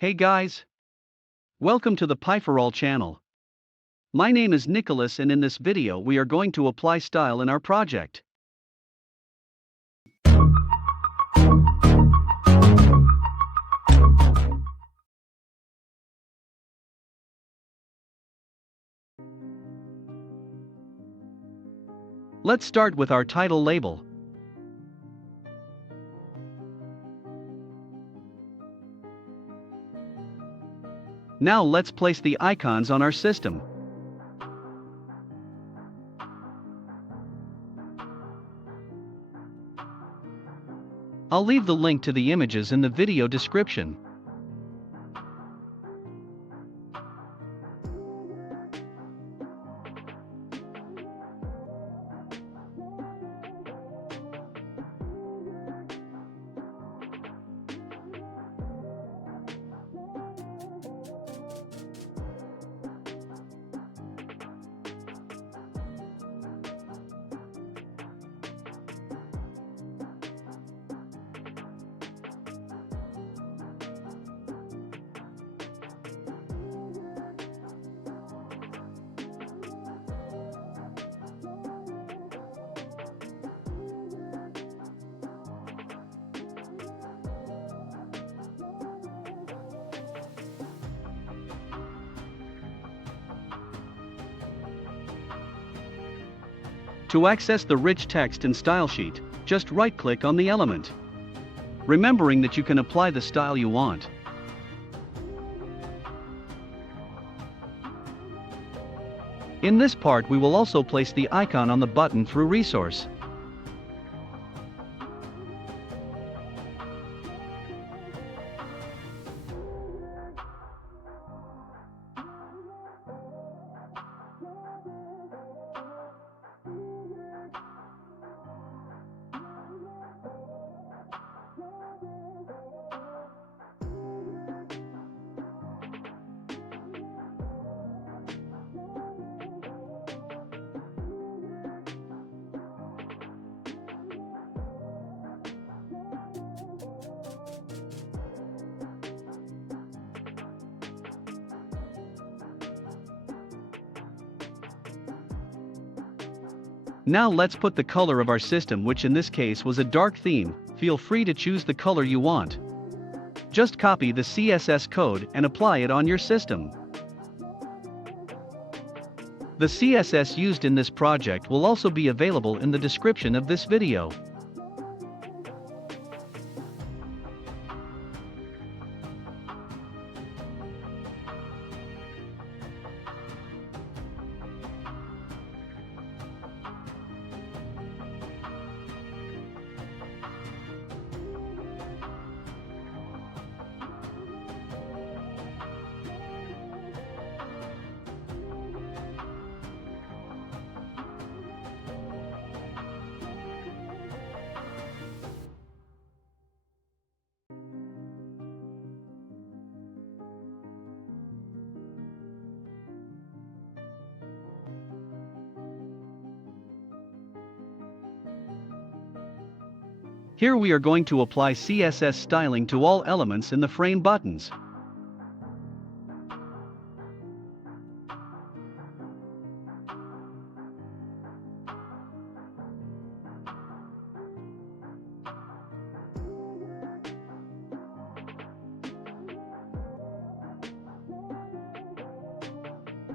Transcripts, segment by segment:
Hey guys! Welcome to the pyforall channel. My name is Nicolas and in this video we are going to apply style in our project. Let's start with our title label. Now let's place the icons on our system. I'll leave the link to the images in the video description. To access the rich text and style sheet, just right-click on the element. Remembering that you can apply the style you want. In this part we will also place the icon on the button through resource. Now let's put the color of our system, which in this case was a dark theme. Feel free to choose the color you want. Just copy the CSS code and apply it on your system. The CSS used in this project will also be available in the description of this video. Here we are going to apply CSS styling to all elements in the frame buttons.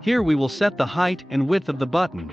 Here we will set the height and width of the button.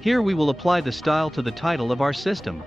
Here we will apply the style to the title of our system.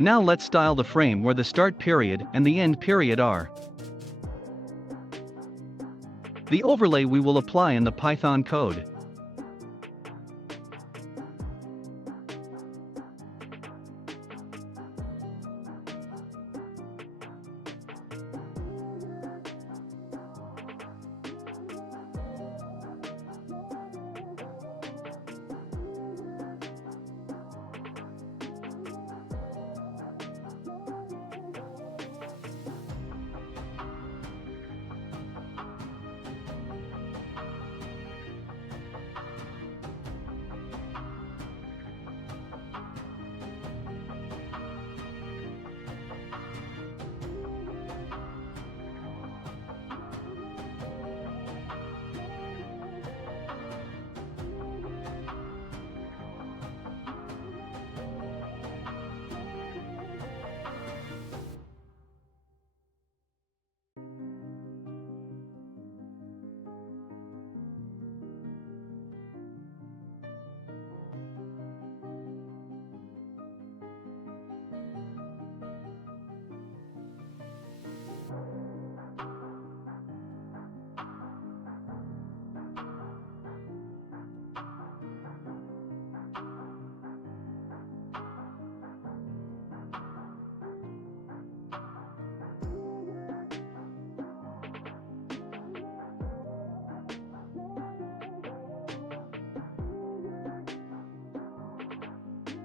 Now let's style the frame where the start period and the end period are. The overlay we will apply in the Python code.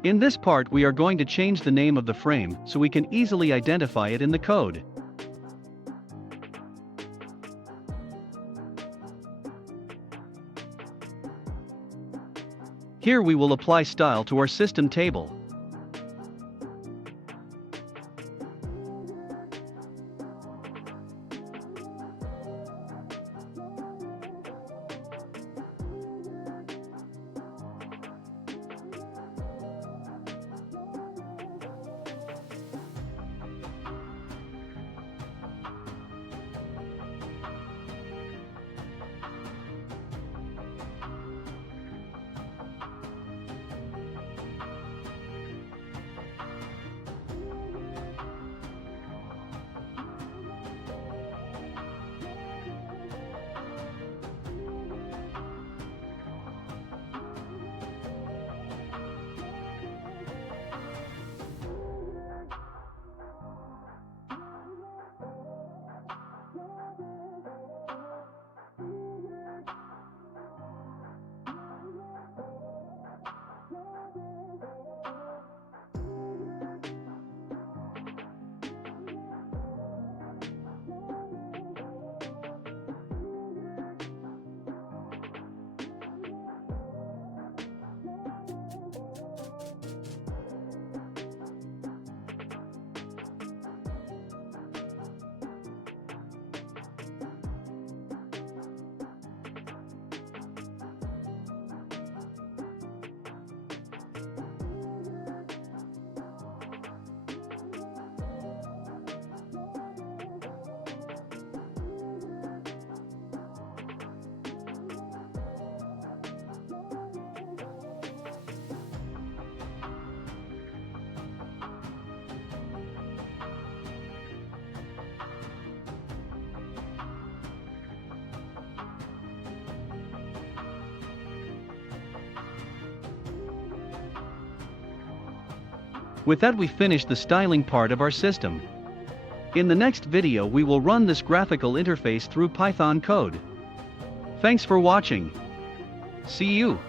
In this part we are going to change the name of the frame so we can easily identify it in the code. Here we will apply style to our system table. With that we finished the styling part of our system. In the next video we will run this graphical interface through Python code. Thanks for watching. See you.